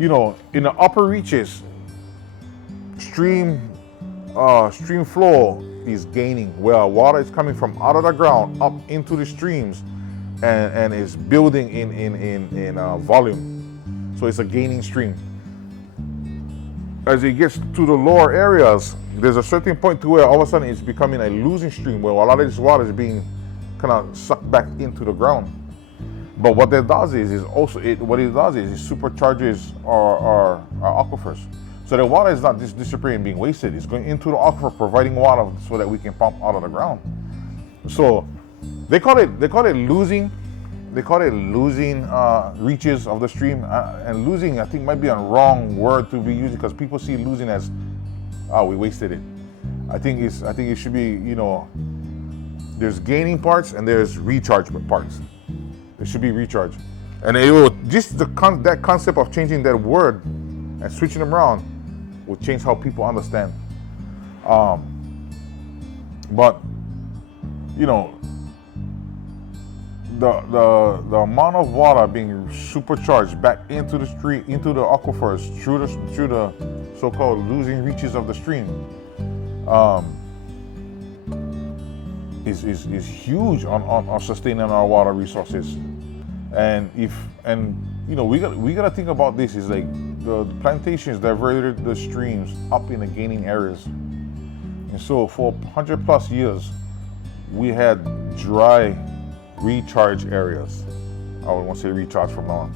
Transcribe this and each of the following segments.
you know, in the upper reaches, stream flow is gaining, where water is coming from out of the ground up into the streams, and is building in volume. So it's a gaining stream. As it gets to the lower areas, there's a certain point to where all of a sudden it's becoming a losing stream, where a lot of this water is being kind of sucked back into the ground. But what that does is it supercharges our aquifers. So the water is not just disappearing and being wasted. It's going into the aquifer, providing water so that we can pump out of the ground. So they call it losing. They call it losing reaches of the stream. And losing, I think, might be a wrong word to be used, because people see losing as, we wasted it. I think it should be, you know, there's gaining parts and there's recharge parts. It should be recharge. And it will, just that concept of changing that word and switching them around will change how people understand. But you know, the amount of water being supercharged back into the stream, into the aquifers through the so-called losing reaches of the stream, is huge on sustaining our water resources. And you know, we gotta think about this. Is like the plantations diverted the streams up in the gaining areas, and so for 100+ years we had dry recharge areas. I would want to say recharge from now on.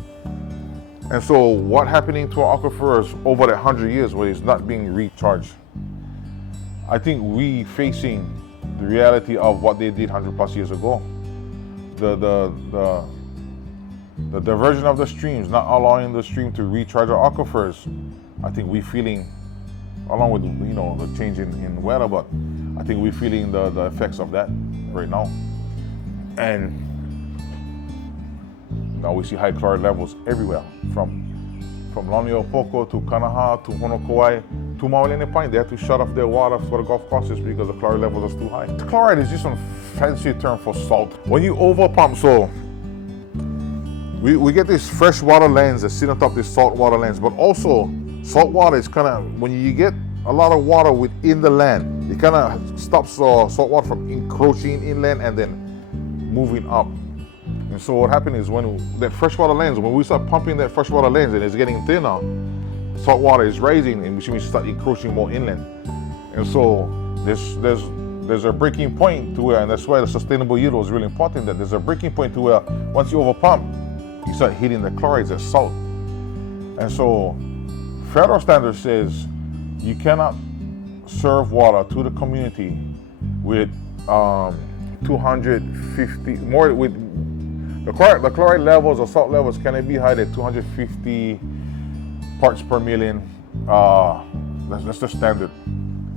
And so what happening to our aquifers over that 100 years where it's not being recharged? I think we facing the reality of what they did 100+ years ago. The diversion of the streams, not allowing the stream to recharge our aquifers. I think we feeling, along with, you know, the change in weather, but I think we're feeling the effects of that right now. And now we see high chloride levels everywhere, from Laniopoko to Kanaha to Honokowai to Maui Point. They had to shut off their water for the golf courses because the chloride levels are too high. Chloride is just a fancy term for salt. When you overpump, so we get this freshwater lens that sit on top of this saltwater lens, but also saltwater is kind of, when you get a lot of water within the land, it kind of stops saltwater from encroaching inland and then moving up. And so what happened is, when that freshwater lens, when we start pumping that freshwater lens and it's getting thinner, salt water is rising, and which means start encroaching more inland. And so there's a breaking point to where, and that's why the sustainable yield is really important, that there's a breaking point to where once you overpump, you start hitting the chlorides as salt. And so federal standard says you cannot serve water to the community with 250 more, with the chloride levels or salt levels cannot be higher than 250 parts per million. That's the standard.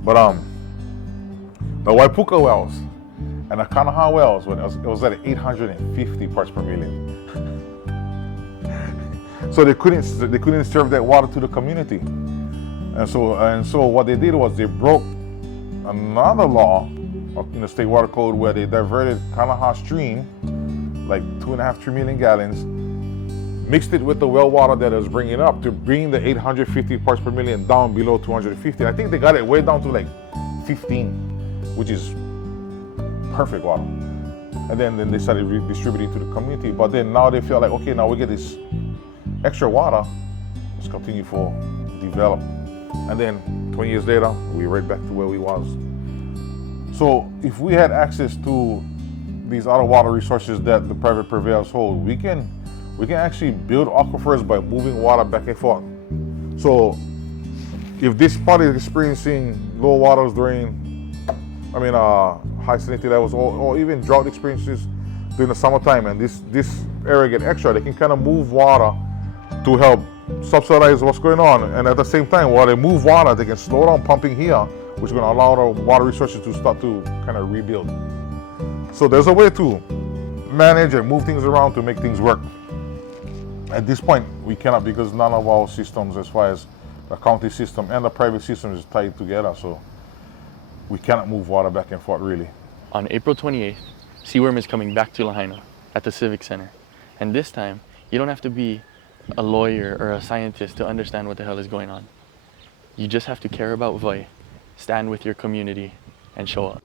But the Waipuka wells and the Kanaha wells, it was at 850 parts per million. So they couldn't serve that water to the community. And so what they did was they broke another law in the state water code, where they diverted Kanaha stream, like 2.5-3 million gallons, mixed it with the well water that it was bringing up to bring the 850 parts per million down below 250. I think they got it way down to like 15, which is perfect water. And then they started redistributing to the community. But then now they feel like, okay, now we get this extra water, let's continue for develop. And then 20 years later, we're right back to where we was. So if we had access to these other water resources that the private purveyors hold, we can actually build aquifers by moving water back and forth. So if this part is experiencing low waters during, high salinity levels, or even drought experiences during the summertime, and this area get extra, they can kind of move water to help subsidize what's going on. And at the same time, while they move water, they can slow down pumping here, which is going to allow the water resources to start to kind of rebuild. So there's a way to manage and move things around to make things work. At this point, we cannot, because none of our systems, as far as the county system and the private system, is tied together. So we cannot move water back and forth, really. On April 28th, CWRM is coming back to Lahaina at the Civic Center. And this time, you don't have to be a lawyer or a scientist to understand what the hell is going on. You just have to care about Vai, stand with your community, and show up.